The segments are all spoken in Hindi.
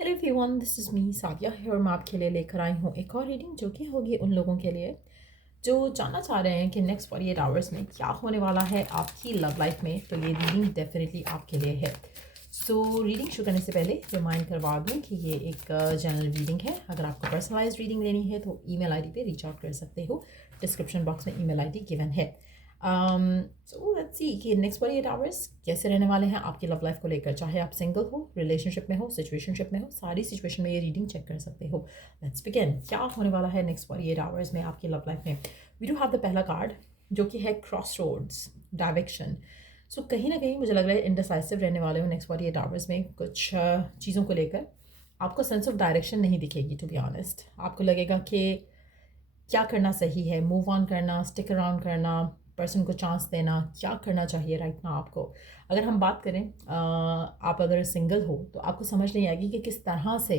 Hello everyone, this is me Sadia है और मैं आपके लिए लेकर आई हूँ एक और रीडिंग जो कि होगी उन लोगों के लिए जो जानना चाह रहे हैं कि नेक्स्ट 48 आवर्स में क्या होने वाला है आपकी लव लाइफ में। तो ये रीडिंग डेफिनेटली आपके लिए है। सो रीडिंग शुरू करने से पहले रिमाइंड करवा दूँ कि ये एक जनरल रीडिंग है। अगर आपको पर्सनलाइज रीडिंग लेनी है तो ईमेल आईडी पे रीच आउट कर सकते हो। डिस्क्रिप्शन बॉक्स में ईमेल आईडी गिवन है। सो लेट्स सी कि नेक्स्ट 48 आवर्स कैसे रहने वाले हैं आपकी लव लाइफ को लेकर। चाहे आप सिंगल हो, रिलेशनशिप में हो, सिचुएशनशिप में हो, सारी सिचुएशन में ये रीडिंग चेक कर सकते हो। Let's begin. क्या होने वाला है नेक्स्ट 48 आवर्स में आपकी लव लाइफ में। वी डू हैव द पहला कार्ड जो कि है क्रॉस रोड्स, डायरेक्शन। सो कहीं ना कहीं मुझे लग रहा है इंडिसाइसिव रहने वाले हो नेक्स्ट 48 आवर्स में कुछ चीज़ों को लेकर। आपको सेंस ऑफ डायरेक्शन नहीं दिखेगी, टू बी ऑनेस्ट। आपको लगेगा कि क्या करना सही है, मूव ऑन करना, स्टिक अराउंड करना, पर्सन को चांस देना, क्या करना चाहिए राइट ना आपको। अगर हम बात करें आप अगर सिंगल हो तो आपको समझ नहीं आएगी कि किस तरह से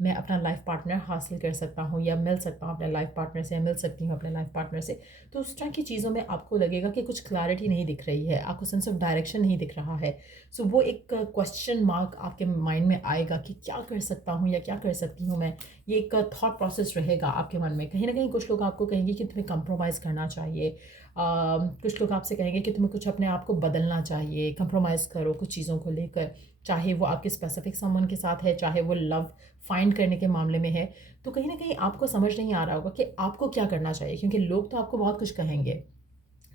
मैं अपना लाइफ पार्टनर हासिल कर सकता हूँ या मिल सकता हूँ अपने लाइफ पार्टनर से, या मिल सकती हूँ अपने लाइफ पार्टनर से। तो उस तरह की चीज़ों में आपको लगेगा कि कुछ क्लैरिटी नहीं दिख रही है, आपको सेंस ऑफ डायरेक्शन नहीं दिख रहा है। सो वो एक क्वेश्चन मार्क आपके माइंड में आएगा कि क्या कर सकता हूँ या क्या कर सकती हूँ मैं। ये एक थॉट प्रोसेस रहेगा आपके मन में। कहीं ना कहीं कुछ लोग आपको कहेंगे कि तुम्हें कंप्रोमाइज़ करना चाहिए। कुछ लोग आपसे कहेंगे कि तुम्हें कुछ अपने आप को बदलना चाहिए, कंप्रोमाइज़ करो कुछ चीज़ों को लेकर। चाहे वो आपके स्पेसिफिक समवन के साथ है, चाहे वो लव फाइंड करने के मामले में है। तो कहीं ना कहीं आपको समझ नहीं आ रहा होगा कि आपको क्या करना चाहिए, क्योंकि लोग तो आपको बहुत कुछ कहेंगे।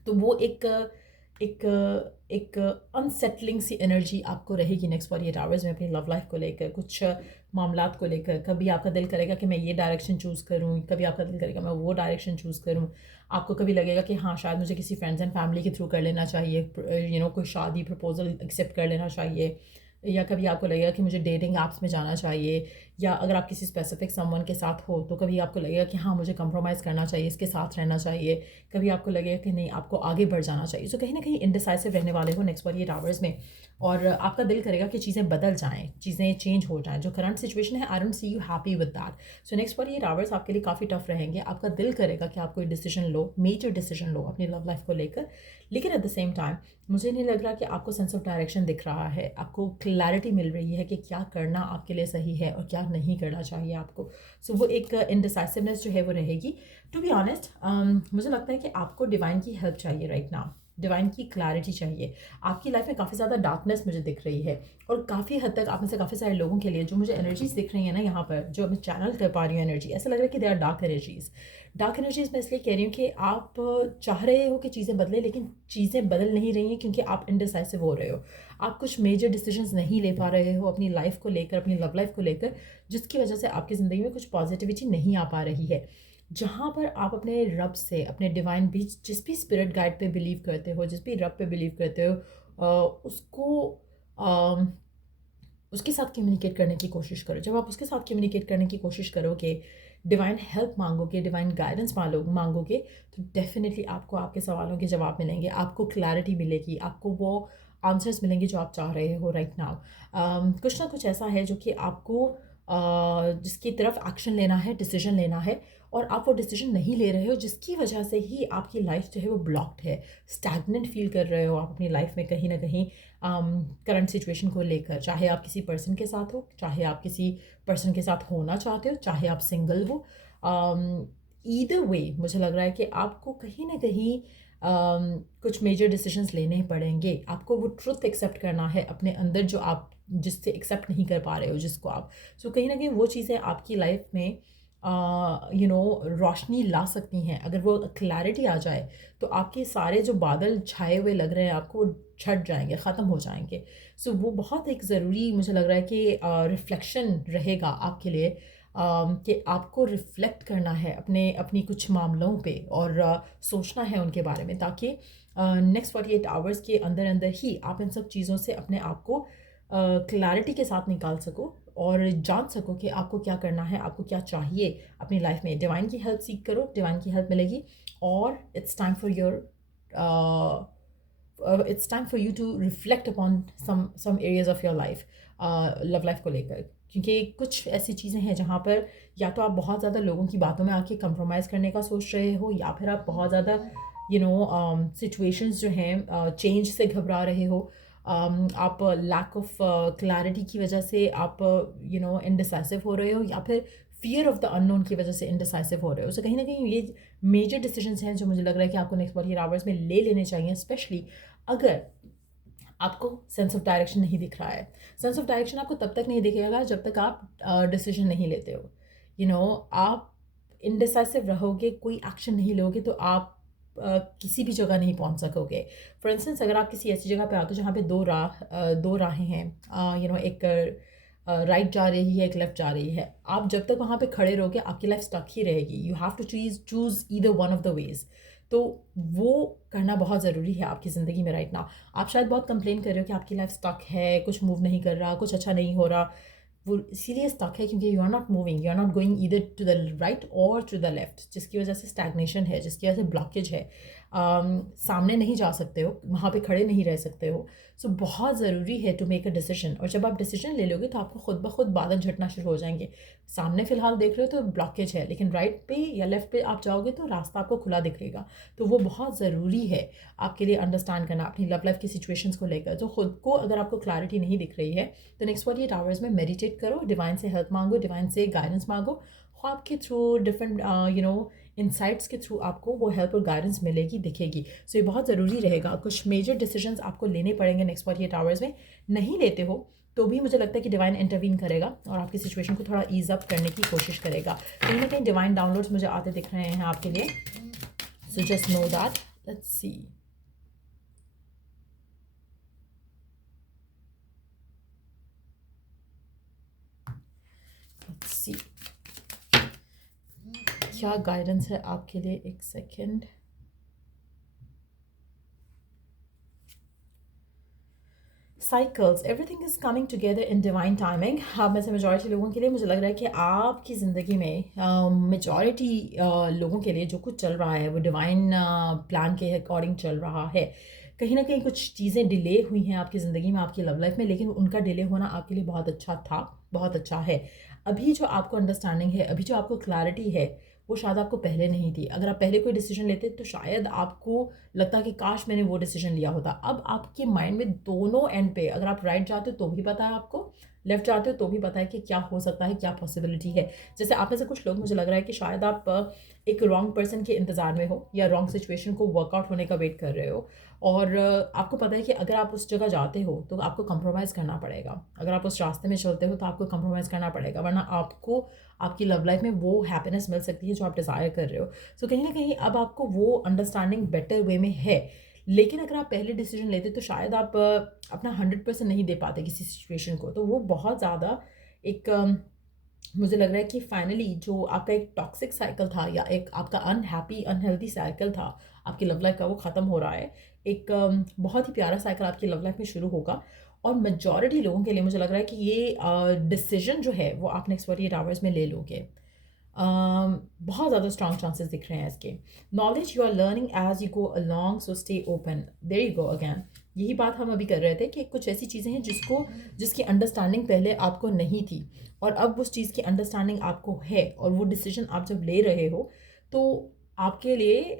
तो वो एक एक अनसेटलिंग सी एनर्जी आपको रहेगी नेक्स्ट 48 आवर्स में अपनी लव लाइफ को लेकर, कुछ मामलात को लेकर। कभी आपका दिल करेगा कि मैं ये डायरेक्शन चूज़ करूँ, कभी आपका दिल करेगा मैं वो डायरेक्शन चूज़ करूँ। आपको कभी लगेगा कि हाँ शायद मुझे किसी फ्रेंड्स एंड फैमिली के थ्रू कर लेना चाहिए, कोई शादी प्रपोजल एक्सेप्ट कर लेना चाहिए। या कभी आपको लगेगा कि मुझे डेटिंग ऐप्स में जाना चाहिए। या अगर आप किसी स्पेसिफिक समवन के साथ हो तो कभी आपको लगेगा कि हाँ मुझे कंप्रोमाइज़ करना चाहिए, इसके साथ रहना चाहिए। कभी आपको लगेगा कि नहीं, आपको आगे बढ़ जाना चाहिए। सो कहीं ना कहीं इंडिसाइसिव रहने वाले हो नेक्स्ट 48 आवर्स में। और आपका दिल करेगा कि चीज़ें बदल जाएँ, चीज़ें चेंज हो जाएँ। जो करंट सिचुएशन है, I don't see you happy with that. So next 48 hours आपके लिए काफ़ी टफ रहेंगे। आपका दिल करेगा कि आप कोई डिसीजन लो, मेजर डिसीजन लो अपनी लव लाइफ को लेकर। लेकिन एट द सेम टाइम मुझे नहीं लग रहा कि आपको सेंस ऑफ डायरेक्शन दिख रहा है, आपको क्लैरिटी मिल रही है कि क्या करना आपके लिए सही है और क्या नहीं करना चाहिए आपको। सो वो एक इनडिसाइसिवनेस जो है वो रहेगी। टू बी ऑनेस्ट मुझे लगता है कि आपको डिवाइन की हेल्प चाहिए राइट नाउ। डिवाइन की क्लैरिटी चाहिए। आपकी लाइफ में काफ़ी ज़्यादा डार्कनेस मुझे दिख रही है। और काफ़ी हद तक आप में से काफ़ी सारे लोगों के लिए जो मुझे एनर्जीज दिख रही हैं ना यहाँ पर, जो मैं चैनल कर पा रही हूँ एनर्जी, ऐसा लग रहा है कि they are dark energies. Dark energies मैं इसलिए कह रही हूँ कि आप चाह रहे हो कि चीज़ें बदलें, लेकिन चीज़ें बदल नहीं रही हैं क्योंकि आप इनडिसाइसिव हो रहे हो। आप कुछ मेजर डिसीजंस नहीं ले पा रहे हो अपनी लाइफ को लेकर, अपनी लव लाइफ को लेकर, जिसकी वजह से आपकी ज़िंदगी में कुछ पॉजिटिविटी नहीं आ पा रही है। जहाँ पर आप अपने रब से, अपने डिवाइन बीच, जिस भी स्पिरिट गाइड पे बिलीव करते हो, जिस भी रब पे बिलीव करते हो, उसको अम, उसके साथ कम्युनिकेट करने की कोशिश करो। जब आप उसके साथ कम्युनिकेट करने की कोशिश करोगे, डिवाइन हेल्प मांगोगे, डिवाइन गाइडेंस मांगोगे, तो डेफिनेटली आपको आपके सवालों के जवाब मिलेंगे, आपको क्लैरिटी मिलेगी, आपको वो आंसर्स मिलेंगे जो आप चाह रहे हो राइट नाउ। कुछ ना कुछ ऐसा है जो कि आपको जिसकी तरफ एक्शन लेना है, डिसीजन लेना है, और आप वो डिसीजन नहीं ले रहे हो, जिसकी वजह से ही आपकी लाइफ जो है वो ब्लॉक्ड है। स्टैग्नेंट फील कर रहे हो आप अपनी लाइफ में कहीं ना कहीं करंट सिचुएशन को लेकर। चाहे आप किसी पर्सन के साथ हो, चाहे आप किसी पर्सन के साथ होना चाहते हो, चाहे आप सिंगल हो, ईदर वे मुझे लग रहा है कि आपको कहीं ना कहीं कुछ मेजर डिसीजंस लेने पड़ेंगे। आपको वो ट्रुथ एक्सेप्ट करना है अपने अंदर जो आप जिससे एक्सेप्ट नहीं कर पा रहे हो, जिसको आप। सो कहीं ना कहीं वो चीज़ें आपकी लाइफ में रोशनी ला सकती हैं। अगर वो क्लैरिटी आ जाए तो आपके सारे जो बादल छाए हुए लग रहे हैं आपको, वो छट जाएंगे, ख़त्म हो जाएंगे। सो वो बहुत एक ज़रूरी मुझे लग रहा है कि रिफ्लेक्शन रहेगा आपके लिए, कि आपको रिफ्लेक्ट करना है अपनी कुछ मामलों पे, और सोचना है उनके बारे में, ताकि नेक्स्ट 48 आवर्स के अंदर अंदर ही आप इन सब चीज़ों से अपने आप को क्लैरिटी के साथ निकाल सको और जान सको कि आपको क्या करना है, आपको क्या चाहिए अपनी लाइफ में। डिवाइन की हेल्प सीख करो, डिवाइन की हेल्प मिलेगी। और it's time for you to reflect upon some areas of your life, love life को लेकर। क्योंकि कुछ ऐसी चीज़ें हैं जहाँ पर या तो आप बहुत ज़्यादा लोगों की बातों में आके कंप्रोमाइज़ करने का सोच रहे हो, या फिर आप बहुत ज़्यादा सिचुएशंस जो हैं चेंज से घबरा रहे हो। आप लैक ऑफ क्लैरिटी की वजह से आप इनडिसाइसिव हो रहे हो, या फिर फियर ऑफ द अननोन की वजह से इनडिसाइसिव हो रहे हो। सो कहीं ना कहीं ये मेजर डिसीजंस हैं जो मुझे लग रहा है कि आपको नेक्स्ट 48 आवर्स में ले लेने चाहिए, स्पेशली अगर आपको सेंस ऑफ डायरेक्शन नहीं दिख रहा है। सेंस ऑफ डायरेक्शन आपको तब तक नहीं दिखेगा जब तक आप डिसीजन नहीं लेते हो। आप इनडिसाइसिव रहोगे, कोई एक्शन नहीं लोगे, तो आप किसी भी जगह नहीं पहुंच सकोगे। फॉर इंस्टेंस, अगर आप किसी ऐसी जगह पे आते हो जहाँ पे दो राहें हैं, एक राइट जा रही है, एक लेफ्ट जा रही है, आप जब तक वहाँ पे खड़े रहोगे आपकी लाइफ स्टक ही रहेगी। You have to choose either one of the ways. तो वो करना बहुत ज़रूरी है आपकी ज़िंदगी में राइट नाउ। आप शायद बहुत कंप्लेन कर रहे हो कि आपकी लाइफ स्टक है, कुछ मूव नहीं कर रहा, कुछ अच्छा नहीं हो रहा। वो इसीलिए स्टक है क्योंकि you are not moving, you are not going either to the right और टू द लेफ्ट, जिसकी वजह से स्टैग्नेशन है, जिसकी वजह से ब्लॉकेज है। सामने नहीं जा सकते हो, वहाँ पे खड़े नहीं रह सकते हो। सो बहुत ज़रूरी है टू मेक अ डिसीजन, और जब आप डिसीजन ले लोगे तो आपको खुद ब खुद बादल झटना शुरू हो जाएंगे। सामने फ़िलहाल देख रहे हो तो ब्लॉकेज है, लेकिन राइट पे या लेफ्ट पे आप जाओगे तो रास्ता आपको खुला दिखेगा। तो वो बहुत ज़रूरी है आपके लिए अंडरस्टैंड करना अपनी लव लाइफ की सिचुएशंस को लेकर। तो खुद को अगर आपको क्लैरिटी नहीं दिख रही है तो नेक्स्ट 48 आवर्स में मेडिटेट करो, डिवाइन से हेल्प मांगो, डिवाइन से गाइडेंस मांगो। ख्वाब के थ्रू, डिफरेंट इंसाइट्स के थ्रू आपको वो हेल्प और गाइडेंस मिलेगी, दिखेगी। सो ये बहुत ज़रूरी रहेगा। कुछ मेजर डिसीजंस आपको लेने पड़ेंगे नेक्स्ट 48 आवर्स में। नहीं लेते हो तो भी मुझे लगता है कि डिवाइन इंटरवीन करेगा और आपकी सिचुएशन को थोड़ा ईज अप करने की कोशिश करेगा। कहीं ना कहीं डिवाइन डाउनलोड्स मुझे आते दिख रहे हैं आपके लिए। So just know that. Let's see. Let's see क्या गाइडेंस है आपके लिए। एक second. Cycles, everything is coming together in divine timing. आप में से मेजॉरिटी लोगों के लिए मुझे लग रहा है कि आपकी ज़िंदगी में मेजॉरिटी लोगों के लिए जो कुछ चल रहा है वो डिवाइन प्लान के अकॉर्डिंग चल रहा है। कहीं ना कहीं कुछ चीज़ें डिले हुई हैं आपकी ज़िंदगी में, आपकी लव लाइफ में, लेकिन उनका डिले होना आपके लिए बहुत अच्छा था, बहुत अच्छा है। अभी जो आपको अंडरस्टैंडिंग है, अभी जो आपको क्लैरिटी है, वो शायद आपको पहले नहीं थी। अगर आप पहले कोई डिसीजन लेते तो शायद आपको लगता कि काश मैंने वो डिसीजन लिया होता। अब आपके माइंड में दोनों एंड पे, अगर आप राइट जाते हो तो भी पता है आपको, लेफ्ट जाते हो तो भी पता है कि क्या हो सकता है, क्या पॉसिबिलिटी है। जैसे आप में से कुछ लोग, मुझे लग रहा है कि शायद आप एक रॉन्ग पर्सन के इंतज़ार में हो या रॉन्ग सिचुएशन को वर्कआउट होने का वेट कर रहे हो, और आपको पता है कि अगर आप उस जगह जाते हो तो आपको कंप्रोमाइज़ करना पड़ेगा। अगर आप उस रास्ते में चलते हो तो आपको कंप्रोमाइज़ करना पड़ेगा, वरना आपको आपकी लव लाइफ में वो हैप्पीनेस मिल सकती है जो आप डिज़ायर कर रहे हो। सो कहीं ना कहीं अब आपको वो अंडरस्टैंडिंग बेटर वे में है। लेकिन अगर आप पहले डिसीजन लेते तो शायद आप अपना 100% नहीं दे पाते किसी सिचुएशन को। तो वो बहुत ज़्यादा एक मुझे लग रहा है कि फाइनली जो आपका एक टॉक्सिक साइकिल था या एक आपका अनहैप्पी अनहेल्दी साइकिल था आपकी लव लाइफ का, वो ख़त्म हो रहा है। एक बहुत ही प्यारा साइकिल आपकी लव लाइफ में शुरू होगा। और मेजॉरिटी लोगों के लिए मुझे लग रहा है कि ये डिसीजन जो है वो आप नेक्स्ट 48 आवर्स में ले लोगे। बहुत ज़्यादा स्ट्रॉन्ग चांसेस दिख रहे हैं इसके। Knowledge you are learning as you go along, so stay open. There you go again. यही बात हम अभी कर रहे थे कि कुछ ऐसी चीज़ें हैं जिसकी अंडरस्टैंडिंग पहले आपको नहीं थी, और अब उस चीज़ की अंडरस्टैंडिंग आपको है, और वो डिसीजन आप जब ले रहे हो तो आपके लिए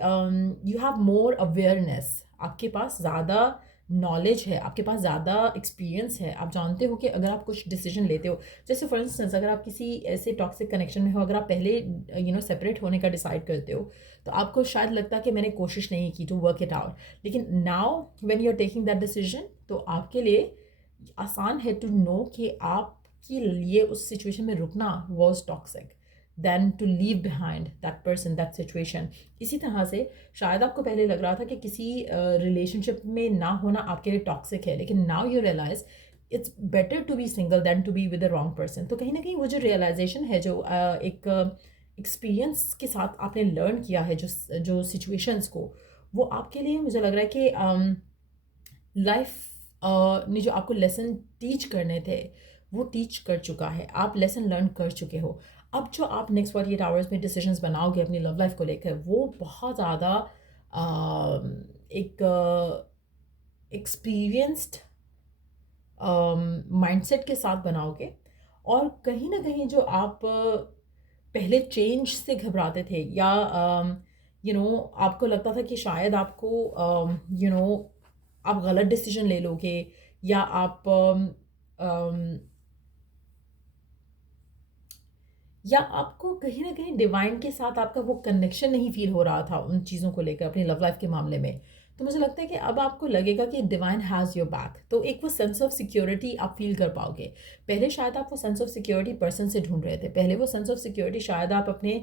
यू हैव मोर अवेयरनेस, आपके पास ज़्यादा नॉलेज है, आपके पास ज़्यादा एक्सपीरियंस है। आप जानते हो कि अगर आप कुछ डिसीजन लेते हो, जैसे फॉर इंस्टेंस अगर आप किसी ऐसे टॉक्सिक कनेक्शन में हो, अगर आप पहले सेपरेट होने का डिसाइड करते हो तो आपको शायद लगता है कि मैंने कोशिश नहीं की टू वर्क इट आउट। लेकिन now when you are taking that decision तो आपके लिए आसान है टू नो कि आपके लिए उस सिचुएशन में रुकना was toxic then to leave behind that person, that situation. इसी तरह से शायद आपको पहले लग रहा था कि किसी रिलेशनशिप में ना होना आपके लिए टॉक्सिक है, लेकिन now you realize it's better to be single than to be with the wrong person. तो कहीं ना कहीं वो जो रियलाइजेशन है, जो एक एक्सपीरियंस के साथ आपने लर्न किया है, जो सिचुएशंस को, वो आपके लिए मुझे लग रहा है कि लाइफ ने जो आपको लेसन टीच करने थे वो टीच कर चुका है। आप लेसन लर्न कर चुके हो। अब जो आप नेक्स्ट 48 आवर्स में डिसीजंस बनाओगे अपनी लव लाइफ को लेकर, वो बहुत ज़्यादा एक एक्सपीरियंस्ड माइंडसेट के साथ बनाओगे। और कहीं ना कहीं जो आप पहले चेंज से घबराते थे, या आपको लगता था कि शायद आपको आप गलत डिसीजन ले लोगे, या आप या आपको कहीं ना कहीं डिवाइन के साथ आपका वो कनेक्शन नहीं फील हो रहा था उन चीज़ों को लेकर अपनी लव लाइफ के मामले में। तो मुझे लगता है कि अब आपको लगेगा कि डिवाइन हैज़ योर बैक, तो एक वो सेंस ऑफ सिक्योरिटी आप फील कर पाओगे। पहले शायद आप वो सेंस ऑफ सिक्योरिटी पर्सन से ढूंढ रहे थे, पहले वो सेंस ऑफ सिक्योरिटी शायद आप अपने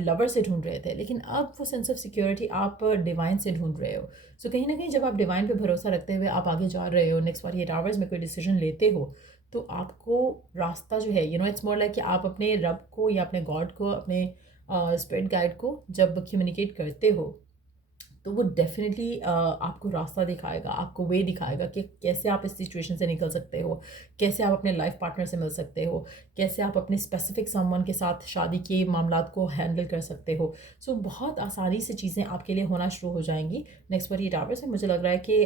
लवर से ढूंढ रहे थे, लेकिन अब वो सेंस ऑफ सिक्योरिटी आप डिवाइन से ढूंढ रहे हो। सो कहीं ना कहीं जब आप डिवाइन पे भरोसा रखते हुए आप आगे जा रहे हो, नेक्स्ट 48 आवर्स में कोई डिसीजन लेते हो, तो आपको रास्ता जो है इट्स मोर लाइक कि आप अपने रब को या अपने गॉड को, अपने स्पिरिट गाइड को जब कम्युनिकेट करते हो, तो वो डेफिनेटली आपको रास्ता दिखाएगा, आपको वे दिखाएगा कि कैसे आप इस सिचुएशन से निकल सकते हो, कैसे आप अपने लाइफ पार्टनर से मिल सकते हो, कैसे आप अपने स्पेसिफिक समवन के साथ शादी के मामलात को हैंडल कर सकते हो। सो बहुत आसानी से चीज़ें आपके लिए होना शुरू हो जाएंगी नेक्स्ट 48 आवर्स में। मुझे लग रहा है कि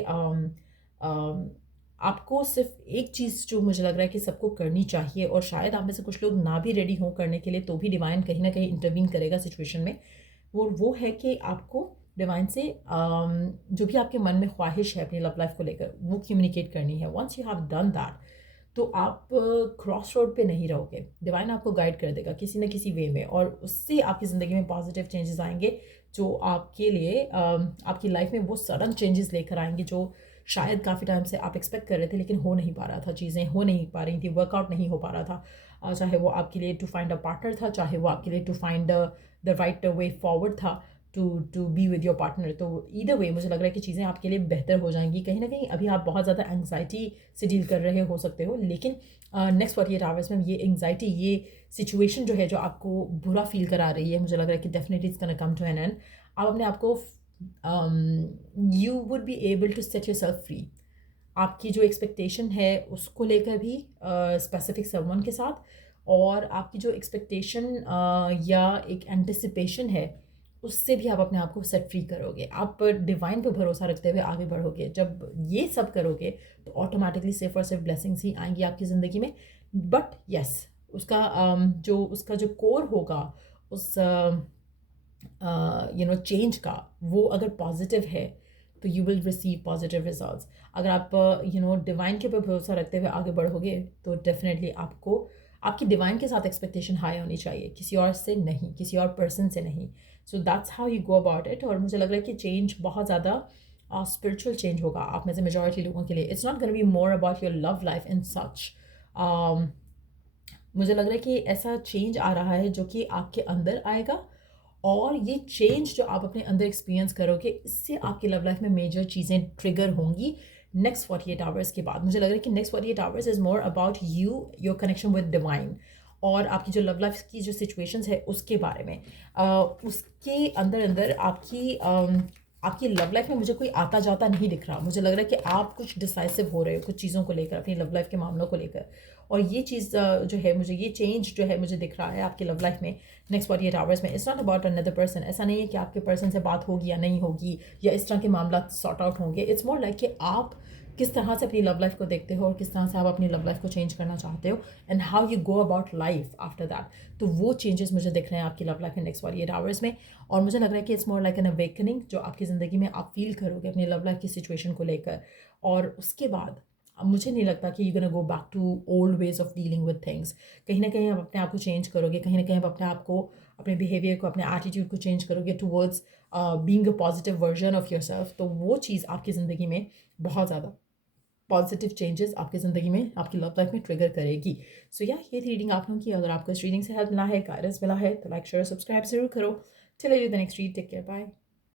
आपको सिर्फ एक चीज़ जो मुझे लग रहा है कि सबको करनी चाहिए, और शायद आप में से कुछ लोग ना भी रेडी हों करने के लिए, तो भी डिवाइन कहीं ना कहीं इंटरवीन करेगा सिचुएशन में। वो है कि आपको डिवाइन से जो भी आपके मन में ख्वाहिश है अपनी लव लाइफ को लेकर, वो कम्युनिकेट करनी है। Once you have done that, तो आप क्रॉस रोड पे नहीं रहोगे। डिवाइन आपको गाइड कर देगा किसी न किसी वे में, और उससे आपकी ज़िंदगी में पॉजिटिव चेंजेस आएंगे, जो आपके लिए आपकी लाइफ में वो सडन चेंजेस लेकर आएंगे जो शायद काफ़ी टाइम से आप एक्सपेक्ट कर रहे थे, लेकिन हो नहीं पा रहा था, चीज़ें हो नहीं पा रही थी, वर्कआउट नहीं हो पा रहा था। चाहे वो आपके लिए टू फाइंड अ पार्टनर था, चाहे वो आपके लिए to find the right way forward था to be with your partner. तो ईदर वे मुझे लग रहा है कि चीज़ें आपके लिए बेहतर हो जाएंगी। कहीं ना कहीं अभी आप बहुत ज़्यादा एंग्जाइटी से डील कर रहे हो सकते हो, लेकिन नेक्स्ट 48 आवर्स में ये एंग्जाइटी, ये सिचुएशन जो है जो आपको बुरा फील करा रही है, मुझे लग रहा है कि definitely it's gonna come to an end. आप अपने आप को you would be able to set yourself free. आपकी जो एक्सपेक्टेशन है उसको लेकर भी स्पेसिफिक समवन के साथ, और आपकी जो एक्सपेक्टेशन या एक एंटिसिपेशन है उससे भी आप अपने आप को सेट फ्री करोगे। आप डिवाइन पे भरोसा रखते हुए आगे बढ़ोगे। जब ये सब करोगे तो ऑटोमेटिकली सिर्फ और सिर्फ ब्लेसिंग्स ही आएंगी आपकी ज़िंदगी में। बट यस, उसका जो कोर होगा उस चेंज का, वो अगर पॉजिटिव है तो you will receive positive results. अगर आप डिवाइन के ऊपर भरोसा रखते हुए आगे बढ़ोगे तो डेफिनेटली आपको आपकी डिवाइन के साथ एक्सपेक्टेशन हाई होनी चाहिए, किसी और से नहीं, किसी और पर्सन से नहीं। So that's how you go about it. और मुझे लग रहा है कि चेंज बहुत ज़्यादा स्पिरिचुअल चेंज होगा आप में से मेजॉरिटी लोगों के लिए। It's not gonna be more about your love life in such. मुझे लग रहा है कि ऐसा चेंज आ रहा है जो कि आपके अंदर आएगा, और ये चेंज जो आप अपने अंदर एक्सपीरियंस करोगे, इससे आपकी लव लाइफ में मेजर चीज़ें ट्रिगर होंगी नेक्स्ट 48 आवर्स के बाद। मुझे लग रहा है कि next 48 hours is more about you, your connection with divine, और आपकी जो लव लाइफ की जो सिचुएशंस है उसके बारे में। उसके अंदर अंदर आपकी लव लाइफ में मुझे कोई आता जाता नहीं दिख रहा। मुझे लग रहा है कि आप कुछ डिसाइसिव हो रहे हो कुछ चीज़ों को लेकर, अपनी लव लाइफ के मामलों को लेकर। और ये चीज़ जो है, मुझे ये चेंज जो है मुझे दिख रहा है आपकी लव लाइफ में नेक्स्ट 48 आवर्स में। It's not about another person. ऐसा नहीं है कि आपके पर्सन से बात होगी या नहीं होगी, या इस तरह के मामला सॉर्ट आउट होंगे। इट्स मोर लाइक कि आप किस तरह से अपनी लव लाइफ को देखते हो, और किस तरह से आप अपनी लव लाइफ को चेंज करना चाहते हो, and how you go about life after that. तो वो चेंजेस मुझे दिख रहे हैं आपकी लव लाइफ में नेक्स्ट 48 आवर्स में। और मुझे लग रहा है कि it's more like an awakening जो आपकी ज़िंदगी में आप फील करोगे अपनी लव लाइफ की सिचुएशन को लेकर। और उसके बाद अब मुझे नहीं लगता कि you gonna go back to old ways of dealing with things. कहीं ना कहीं आप अपने आप को चेंज करोगे, कहीं ना कहीं आप अपने आप को, अपने बिहेवियर को, अपने एटीट्यूड को चेंज करोगे towards being a positive version of your self. तो वो चीज़ आपकी ज़िंदगी में बहुत ज़्यादा पॉजिटिव चेंजेस आपकी ज़िंदगी में, आपकी लव लाइफ में ट्रिगर करेगी। सो या ये रीडिंग आप लोगों की, अगर आपको इस रीडिंग से हेल्प मिला है, गाइडेंस मिला है, तो लाइक शेयर सब्सक्राइब जरूर करो। Till I do the next read, take care, bye.